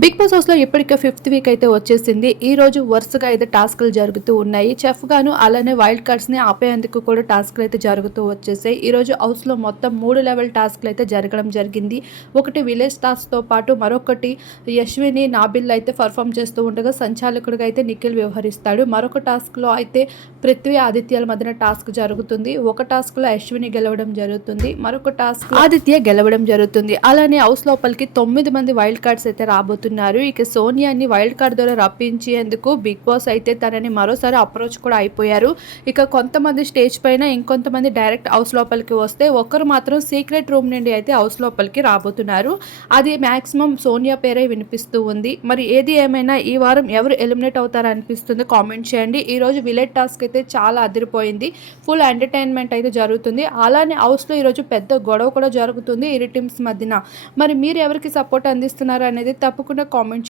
Big boss హౌస్లో ఇప్పటికే fifth week అయితే వచ్చేసింది. ఈ రోజు వరుసగా అయితే టాస్క్లు జరుగుతూ ఉన్నాయి. చెఫ్ గాను అలానే వైల్డ్ కార్డ్స్ని ఆపేందుకు కూడా టాస్క్లు అయితే జరుగుతూ వచ్చేసాయి. ఈ రోజు హౌస్లో మొత్తం మూడు లెవెల్ టాస్క్లు అయితే జరగడం జరిగింది. ఒకటి విలేజ్ టాస్క్తో పాటు మరొకటి యశ్విని నాబిల్ అయితే పర్ఫామ్ చేస్తూ ఉండగా సంచాలకుడిగా అయితే నిఖిల్ వ్యవహరిస్తాడు. మరొక టాస్క్లో అయితే పృథ్వీ ఆదిత్యాల మధ్యన టాస్క్ జరుగుతుంది. ఒక టాస్క్లో అశ్విని గెలవడం జరుగుతుంది. మరొక టాస్క్ ఆదిత్య గెలవడం జరుగుతుంది. అలానే హౌస్ లోపలికి తొమ్మిది మంది వైల్డ్ కార్డ్స్ అయితే అవుతున్నారు ఇక సోనియాని వైల్డ్ కార్డ్ ద్వారా రప్పించేందుకు బిగ్ బాస్ అయితే తనని మరోసారి అప్రోచ్ కూడా అయిపోయారు. ఇక కొంతమంది స్టేజ్ పైన ఇంకొంతమంది డైరెక్ట్ హౌస్ లోపలికి వస్తే ఒకరు మాత్రం సీక్రెట్ రూమ్ నుండి అయితే హౌస్ లోపలికి రాబోతున్నారు. అది మాక్సిమం సోనియా పేరే వినిపిస్తూ ఉంది. మరి ఏది ఏమైనా ఈ వారం ఎవరు ఎలిమినేట్ అవుతారో అనిపిస్తుంది కామెంట్ చేయండి. ఈ రోజు విలేజ్ టాస్క్ అయితే చాలా అదిరిపోయింది. ఫుల్ ఎంటర్టైన్మెంట్ అయితే జరుగుతుంది. అలానే హౌస్లో ఈరోజు పెద్ద గొడవ కూడా జరుగుతుంది. ఇరు టీమ్స్ మధ్యన. మరి మీరు ఎవరికి సపోర్ట్ అందిస్తున్నారు అనేది తప్పకుండా కామెంట్